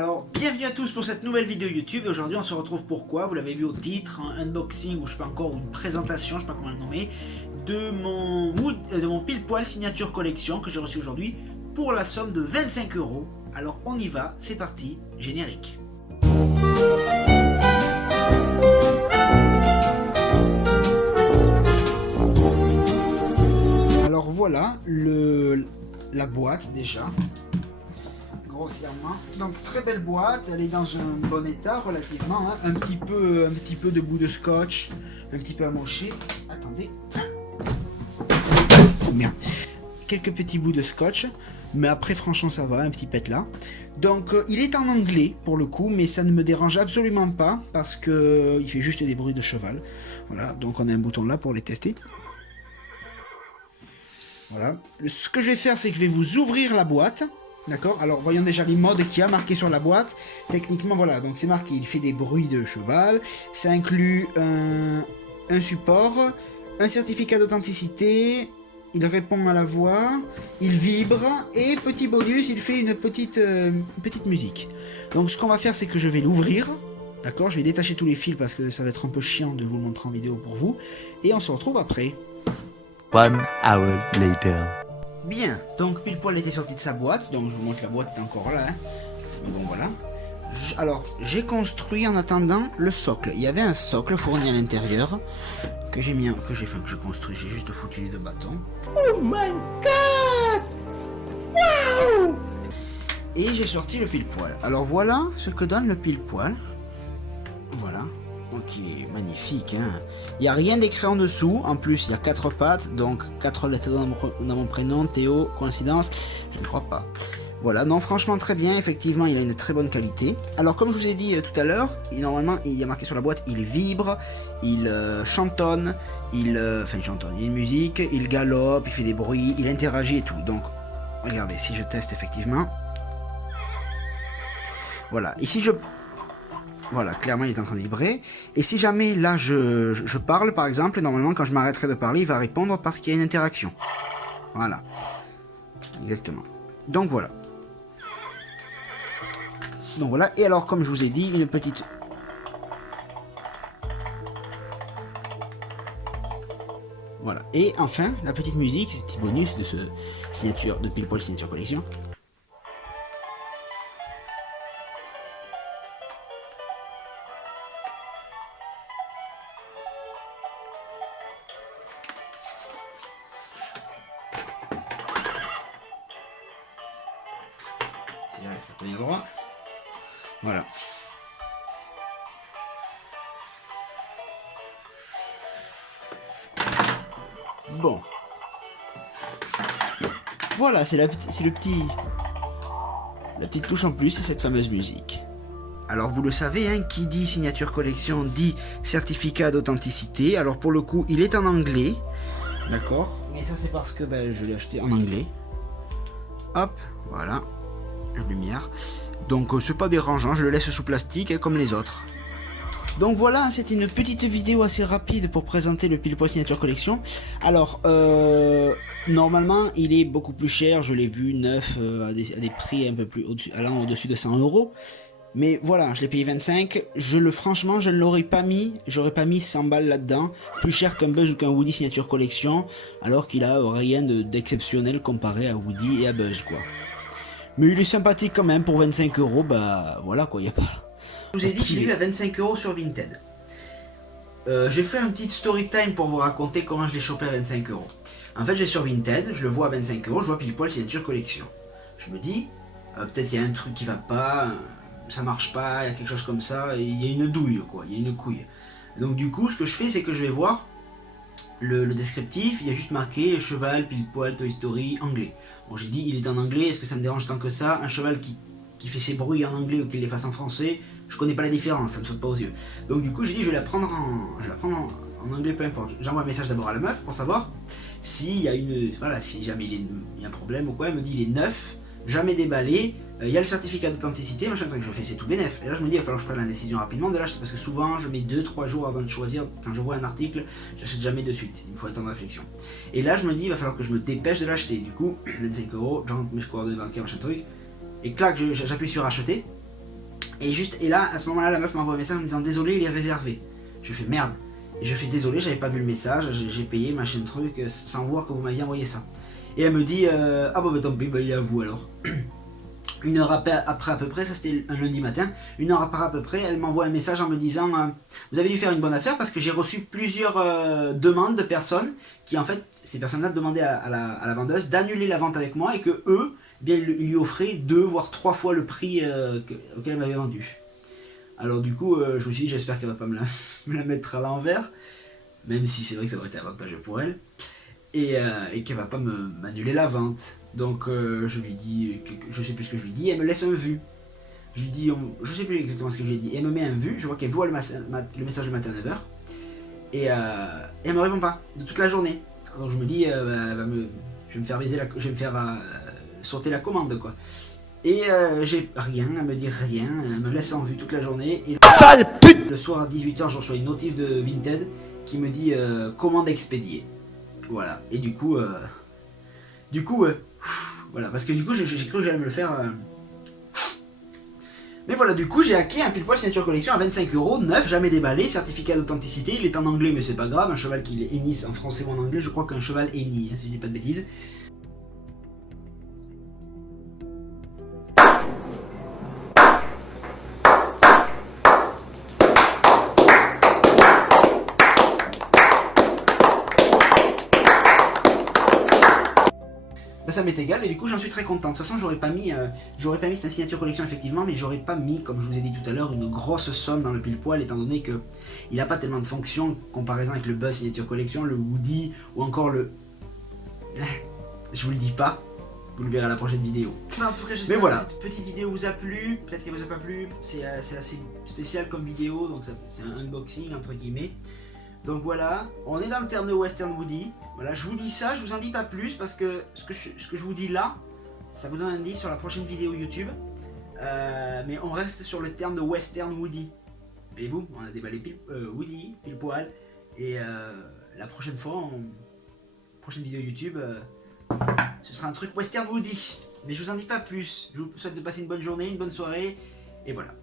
Alors, bienvenue à tous pour cette nouvelle vidéo YouTube. Et aujourd'hui, on se retrouve pourquoi? Vous l'avez vu au titre, un unboxing ou je sais pas encore, une présentation, je sais pas comment le nommer, de mon pile poil signature collection que j'ai reçu aujourd'hui pour la somme de 25 €. Alors, on y va, c'est parti, générique. Alors voilà la boîte déjà. Grossièrement. Donc très belle boîte, elle est dans un bon état relativement, hein. un petit peu de bout de scotch, un petit peu amoché. Attendez. Bien. Quelques petits bouts de scotch, mais après franchement ça va, un petit pet là. Donc il est en anglais pour le coup, mais ça ne me dérange absolument pas parce que il fait juste des bruits de cheval. Voilà, donc on a un bouton là pour les tester. Voilà. Ce que je vais faire, c'est que je vais vous ouvrir la boîte. D'accord. Alors, voyons déjà les modes qu'il y a marqués sur la boîte. Techniquement, voilà. Donc, c'est marqué, il fait des bruits de cheval. Ça inclut un support, un certificat d'authenticité. Il répond à la voix. Il vibre. Et, petit bonus, il fait une petite musique. Donc, ce qu'on va faire, c'est que je vais l'ouvrir. D'accord. Je vais détacher tous les fils parce que ça va être un peu chiant de vous le montrer en vidéo pour vous. Et on se retrouve après. 1 hour later. Bien, donc pile poil était sorti de sa boîte, donc je vous montre la boîte est encore là, hein. Bon voilà. Alors, j'ai construit en attendant le socle. Il y avait un socle fourni à l'intérieur que j'ai construit, j'ai juste foutu les deux bâtons. Oh my god! Wow! Et j'ai sorti le pile poil. Alors voilà ce que donne le pile poil. Voilà. Donc il est magnifique, hein. Il n'y a rien d'écrit en dessous, en plus il y a 4 pattes, donc 4 lettres dans mon prénom, Théo, coïncidence, je ne crois pas. Voilà, non franchement très bien, effectivement il a une très bonne qualité. Alors comme je vous ai dit tout à l'heure, normalement il y a marqué sur la boîte, il vibre, il chantonne, enfin il chantonne, il y a une musique, il galope, il fait des bruits, il interagit et tout. Donc regardez, si je teste effectivement. Voilà, ici voilà, clairement il est en train de vibrer. Et si jamais là je parle par exemple, normalement quand je m'arrêterai de parler, il va répondre parce qu'il y a une interaction. Voilà. Exactement. Donc voilà. Donc voilà. Et alors comme je vous ai dit, une petite... Voilà. Et enfin, la petite musique, ce petit bonus de ce signature, de pile poil signature collection. Il faut tenir droit. Voilà. Bon. Voilà, c'est la petite touche en plus, c'est cette fameuse musique. Alors vous le savez, hein, qui dit signature collection dit certificat d'authenticité. Alors pour le coup, il est en anglais. D'accord. Mais ça c'est parce que je l'ai acheté en anglais. Hop, voilà. Lumière. Donc c'est pas dérangeant, je le laisse sous plastique comme les autres. Donc voilà, c'était une petite vidéo assez rapide pour présenter le pile poil signature collection. Alors normalement il est beaucoup plus cher, je l'ai vu neuf à des prix un peu plus allant au-dessus de 100 €. Mais voilà, je l'ai payé 25. Franchement, je ne l'aurais pas mis. J'aurais pas mis 100 balles là-dedans. Plus cher qu'un Buzz ou qu'un Woody signature collection. Alors qu'il a rien d'exceptionnel comparé à Woody et à Buzz, quoi. Mais il est sympathique quand même pour 25 €. Bah voilà quoi, y a pas. Je vous ai dit qu'il est eu à 25 € sur Vinted. J'ai fait un petit story time pour vous raconter comment je l'ai chopé à 25 €. En fait, j'ai sur Vinted, je le vois à 25 €, je vois pile poil signature collection. Je me dis, peut-être il y a un truc qui va pas. Ça marche pas, il y a quelque chose comme ça, il y a une douille quoi, il y a une couille. Donc du coup, ce que je fais, c'est que je vais voir le descriptif, il y a juste marqué cheval, pile poil, Toy Story, anglais. Bon, j'ai dit, il est en anglais, est-ce que ça me dérange tant que ça? Un cheval qui fait ses bruits en anglais ou qu'il les fasse en français, je connais pas la différence, ça me saute pas aux yeux. Donc du coup, j'ai dit, je vais la prendre en anglais, peu importe. J'envoie un message d'abord à la meuf pour savoir s'il y a si jamais il y a un problème ou quoi. Elle me dit, il est neuf, jamais déballé, il y a le certificat d'authenticité, machin truc, je fais c'est tout bénef. Et là je me dis il va falloir que je prenne la décision rapidement de l'acheter parce que souvent je mets 2-3 jours avant de choisir, quand je vois un article, j'achète jamais de suite, il me faut un temps de réflexion. Et là je me dis il va falloir que je me dépêche de l'acheter, du coup 25 €, j'entre mes coordonnées bancaires, machin truc, et clac, j'appuie sur acheter, Et là, à ce moment-là, la meuf m'envoie un message en me disant désolé, il est réservé. Je fais merde. Et je fais désolé, j'avais pas vu le message, j'ai payé machin truc sans voir que vous m'aviez envoyé ça. Et elle me dit ah bon bah tant pis, bah, il est à vous alors. Une heure après à peu près, ça c'était un lundi matin, une heure après à peu près, elle m'envoie un message en me disant vous avez dû faire une bonne affaire parce que j'ai reçu plusieurs demandes de personnes qui en fait, ces personnes-là demandaient à la vendeuse d'annuler la vente avec moi et que eux, eh bien, ils lui offraient 2 voire 3 fois le prix auquel elle m'avait vendu. Alors du coup, je me suis dit j'espère qu'elle va pas me la mettre à l'envers, même si c'est vrai que ça aurait été avantageux pour elle. Et qu'elle va pas m'annuler la vente. Donc je lui dis, je sais plus ce que je lui dis, elle me laisse un vu. Je lui dis, je sais plus exactement ce que je lui ai dit, elle me met un vu, je vois qu'elle voit le message le matin à 9h. Et elle me répond pas, de toute la journée. Donc je me dis, je vais me faire baiser je vais me faire sauter la commande quoi. Et j'ai rien, elle me dit rien, elle me laisse en vue toute la journée. Et le soir à 18h, je reçois une notif de Vinted qui me dit commande expédiée. Voilà, et du coup, voilà, parce que du coup j'ai cru que j'allais me le faire. Mais voilà, du coup j'ai hacké un pile poil signature collection à 25€, neuf, jamais déballé, certificat d'authenticité, il est en anglais mais c'est pas grave, un cheval qui est Ennis en français ou en anglais, je crois qu'un cheval Ennis, si je dis pas de bêtises. Ça m'est égal et du coup j'en suis très content. De toute façon j'aurais pas mis cette signature collection effectivement, mais j'aurais pas mis, comme je vous ai dit tout à l'heure, une grosse somme dans le pile poil étant donné que il a pas tellement de fonctions en comparaison avec le Buzz signature collection, le Woody ou encore le... Je vous le dis pas, vous le verrez à la prochaine vidéo. En tout cas j'espère que cette petite vidéo vous a plu, peut-être qu'elle vous a pas plu, c'est assez spécial comme vidéo, donc c'est un unboxing entre guillemets. Donc voilà, on est dans le terme de Western Woody. Voilà, je vous dis ça, je vous en dis pas plus parce que ce que je vous dis là, ça vous donne un indice sur la prochaine vidéo YouTube. Mais on reste sur le terme de Western Woody. Voyez-vous, on a déballé Woody, pile poil. Et la prochaine fois, prochaine vidéo YouTube, ce sera un truc Western Woody. Mais je vous en dis pas plus. Je vous souhaite de passer une bonne journée, une bonne soirée. Et voilà.